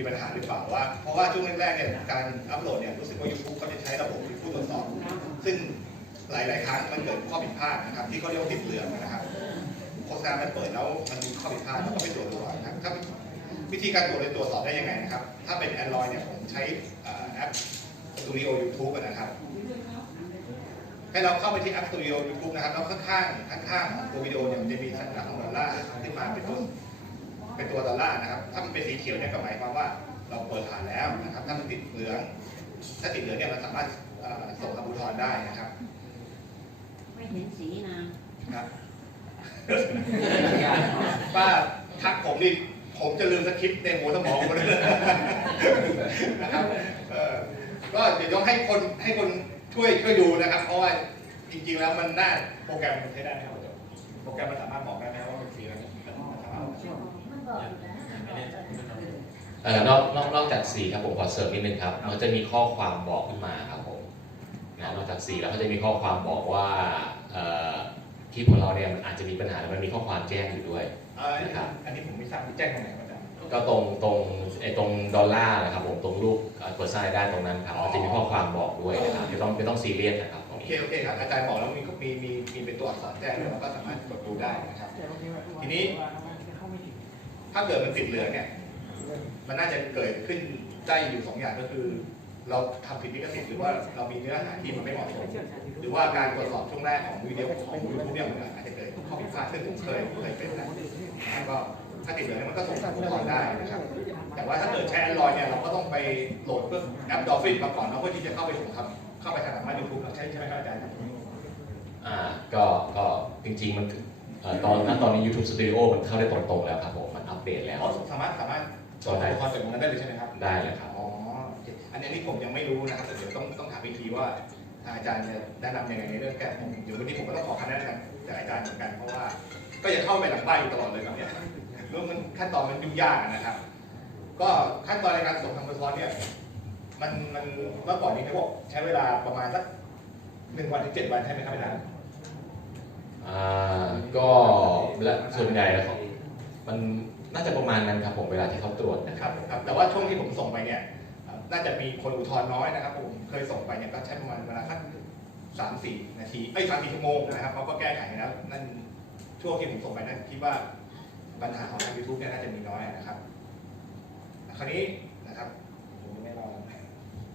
มีปัญหาหรือเปล่าว่า เพราะว่าช่วงแรกๆเนี่ยการอัปโหลดเนี่ยรู้สึกว่า YouTube เขาจะใช้ระบบผู้ตรวจสอบ ซึ่งหลายๆ ครั้งมันเกิดข้อผิดพลาดนะครับที่เขาเรียกว่าติดเหลืองนะครับโฆษณามันเปิดแล้วมันมีข้อผิดพลาดเราก็ไปตรวจดูก่อนนะครับถ้าวิธีการตรวจเลยตรวจสอบได้ยังไงนะครับ ถ้าเป็น Android เนี่ยผมใช้แอป Studio YouTube นะครับให้เราเข้าไปที่ App Studio YouTube นะครับแล้วข้างๆข้างๆตัววิดีโอเนี่ยมันจะมีสัญลักษณ์ของดอลลาร์ขึ้นมาเป็นตัว เป็นตัวดอลลาร์นะครับ ถ้ามันเป็นสีเขียวเนี่ยก็หมายความว่าเราเปิดผ่านแล้วนะครับ ถ้ามันติดเหลือง ถ้าติดเหลืองเนี่ยมันสามารถเอ่อส่งคำอุทธรณ์ได้นะครับ ไม่เห็นสีนะครับป้าทักผมนี่ผมจะลืมสคริปต์ในหัวสมองหมดเลยนะครับเอ่อก็เดี๋ยวต้องให้คนให้คนช่วยช่วยดูนะครับ เพราะว่าจริง ๆ แล้วมันน่าโปรแกรมมันใช้ได้ไหมครับอาจารย์โปรแกรมมันสามารถบอกได้ไหมว่ามันสีอะไรมันสามารถบ อกได้ไหมมันบอกอยู่แล้วเอ่อนอกนอกนอกจากสีครับผมขอเสริมนิดนึงครับ มันจะมีข้อความบอกขึ้นมาครับผมนะนอกจากสีแล้วก็จะมีข้อความบอกว่าเอ่อคลิปของเราเนี่ยมันอาจจะมีปัญหาแล้วมันมีข้อความแจ้งอยู่ด้วยเอ่ออันนี้ผมไม่ทราบแจ้งตรงไหนครับอาจารย์ก็ตรงตรงไอ้ตรงดอลลาร์นะครับผมตรงรูปเอ่อกดสร้างได้ตรงนั้นครับมันจะมีข้อความบอกด้วยนะครับไม่ต้องไม่ต้องซีเรียสนะครับตรงโอเคนี้โอเคครับอาจารย์บอกแล้วมีมีมีมีเป็นตัวอักษรแจ้งเลยเราก็สามารถกดดูได้นะครับทีนี้ ถ้าเกิดมันติดเหลืองเนี่ย มันน่าจะเกิดขึ้นได้อยู่สองอย่างก็คือ เราทำผิดลิขสิทธิ์หรือว่าเรามีเนื้อหาที่มันไม่เหมาะสมหรือว่าการตรวจสอบช่วงแรกของวิดีโอของยูทูบเนี่ยมันอาจจะเกิดข้อผิดพลาดซึ่งผมเคยเคยเป็นนะแล้วก็ถ้าติดเหลืองเนี่ยมันก็ส่งอุทธรณ์ได้นะครับ แต่ว่าถ้าเกิดใช้ Android เนี่ยเราก็ต้องไปโหลดเพื่อแอป Dolphin มาก่อนเนาะเพื่อที่จะเข้าไปส่งครับเข้าไปทางสามารถยูทูบใช่ใช่ไหมครับอาจารย์อ่าก็ก็จริงๆมันคือ เอ่อตอนนั้นตอนนี้ YouTube Studio มันเข้าได้ตรงๆแล้วครับผม มันอัปเดตแล้วอ๋อสามารถสามารถส่งอุทธรณ์จากตรงนั้นได้เลยใช่ไหมครับ ได้เลยครับ อ๋อโอเคอันนี้อันนี้ผมยังไม่รู้นะครับแต่เดี๋ยวต้องต้องถามอีกทีว่าทางอาจารย์จะแนะนำยังไงในเรื่องแก้ผมเดี๋ยววันนี้ผมก็ต้องขอคำแนะนำจากอาจารย์เหมือนกันเพราะว่า ก็จะเข้าไปหลังบ้านอยู่ตลอดเลยครับเนี่ยเรื่องมันขั้นตอนมันยุ่งยากอะนะครับ ก็ขั้นตอนในการส่งทางโทรศัพท์เนี่ย มันมันเมื่อก่อนนี้เขาบอกใช้เวลาประมาณสักหนึ่งวันถึงเจ็ดวันใช่ไหมครับอาจารย์ อ่าก็และส่วนใหญ่แล้วเขามันน่าจะประมาณนั้นครับผมเวลาที่เขาตรวจนะนะคครับรับครับแต่ว่าช่วงที่ผมส่งไปเนี่ยเอ่อน่าจะมีคนอุทธรณ์น้อยนะครับผมเคยส่งไปเนี่ยก็ใช้ประมาณเวลาสักสามสี่นาทีเอ้ยสามสี่ชั่วโมงนะครับเขาก็แก้ไขแล้วนั่นช่วงที่ผมส่งไปนั่นคิดว่าปัญหาของทางยูทูบเนี่ยน่าจะมีน้อยนะครับคราวนี้นะครับผมยังไม่รอ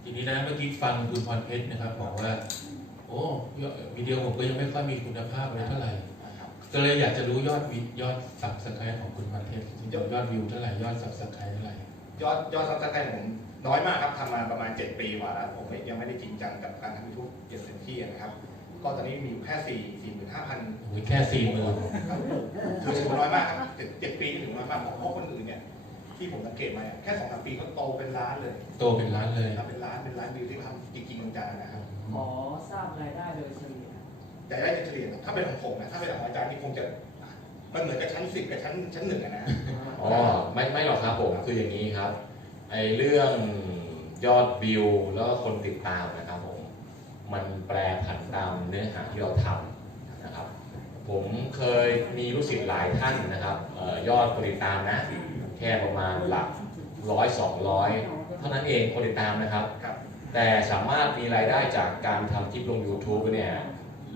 ทีนี้นะเมื่อกี้ฟังคุณพรเพชรนะครับบอกว่า โอ้ยอดวิดีโอผมก็ยังไม่ค่อยมีคุณภาพเลยเท่าไหร่นะครับก็เลยอยากจะรู้ยอดวิยอดสับสไครของคุณพรเพชรยอดยอดวิวเท่าไหร่ยอดสับสไครเท่าไหร่ยอดยอดซับสไครต์ผมน้อยมากครับทำมาประมาณ 7 ปีกว่าแล้วผมยังไม่ได้จริงจังกับการทำยูทูบอย่างเต็มที่นะครับ ก็ตอนนี้มีอยู่แค่สี่สี่หมื่นห้าพันโอ้ยแค่สี่หมื่นครับถือถือว่าน้อยมากครับเจ็ดเจ็ดปีถือว่าน้อยมากเพราะคนอื่นเนี่ยที่ผมสังเกตมาเนี่ยแค่สองสามปีก็โตเป็นล้านเลย โตเป็นล้านเลยแล้วเป็นล้านเป็นล้านวิวที่ทำจริงๆจังๆนะครับ ขอทราบรายได้โดยเฉลี่ยแต่ได้เฉลี่ยถ้าเป็นของผมนะถ้าเป็นของอาจารย์นี่คงจะมันเหมือนกับชั้นสิบกับชั้นชั้นหนึ่งอะนะอ๋อไม่ไม่หรอกครับผมคืออย่างนี้ครับไอเรื่องยอดวิวแล้วก็คนติดตามนะครับผมมันแปรผันตามเนื้อหาที่เราทำนะครับ ผมเคยมีลูกศิษย์หลายท่านนะครับเอ่อยอดคนติดตามนะ แค่ประมาณหลักร้อยสองร้อยเท่านั้นเองคนติดตามนะครับครับ แต่สามารถมีรายได้จากการทำคลิปลง YouTube เนี่ย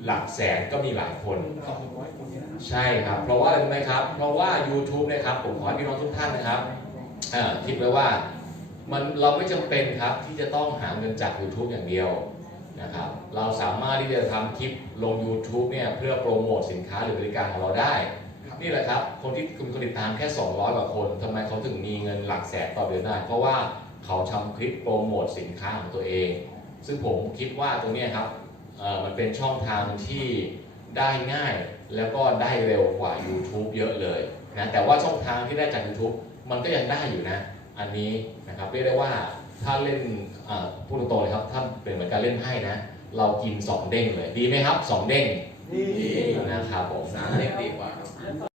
หลักแสนก็มีหลายคนสองร้อยคนเนี่ยนะใช่ครับ เพราะว่าอะไรรู้ไหมครับ เพราะว่า YouTube เนะครับผมขอให้พี่น้องทุกท่านนะครับเอ่อคิดไว้ว่ามันเราไม่จำเป็นครับที่จะต้องหาเงินจาก YouTube อย่างเดียวนะครับเราสามารถที่จะทำคลิปลง YouTube เนี่ยเพื่อโปรโมทสินค้าหรือบริการของเราได้ นี่แหละครับ คนที่คุณคนติดตามแค่ 200 กว่าคนทำไมเขาถึงมีเงินหลักแสนต่อเดือนได้ เพราะว่า เขาทำคลิปโปรโมทสินค้าของตัวเอง ซึ่งผมคิดว่าตรงเนี้ยครับเอ่อมันเป็นช่องทางที่ได้ง่ายแล้วก็ได้เร็วกว่า YouTube เยอะเลยนะแต่ว่าช่องทางที่ได้จาก YouTube มันก็ยังได้อยู่นะ อันนี้นะครับเรียกได้ว่าถ้าเล่นอ่าพูดตรงๆเลยครับถ้าเป็นเหมือนการเล่นไพ่นะ เรากิน 2 เด้งเลย ดีไหมครับ 2 เด้งดีนะครับผมสามเด็กดีกว่า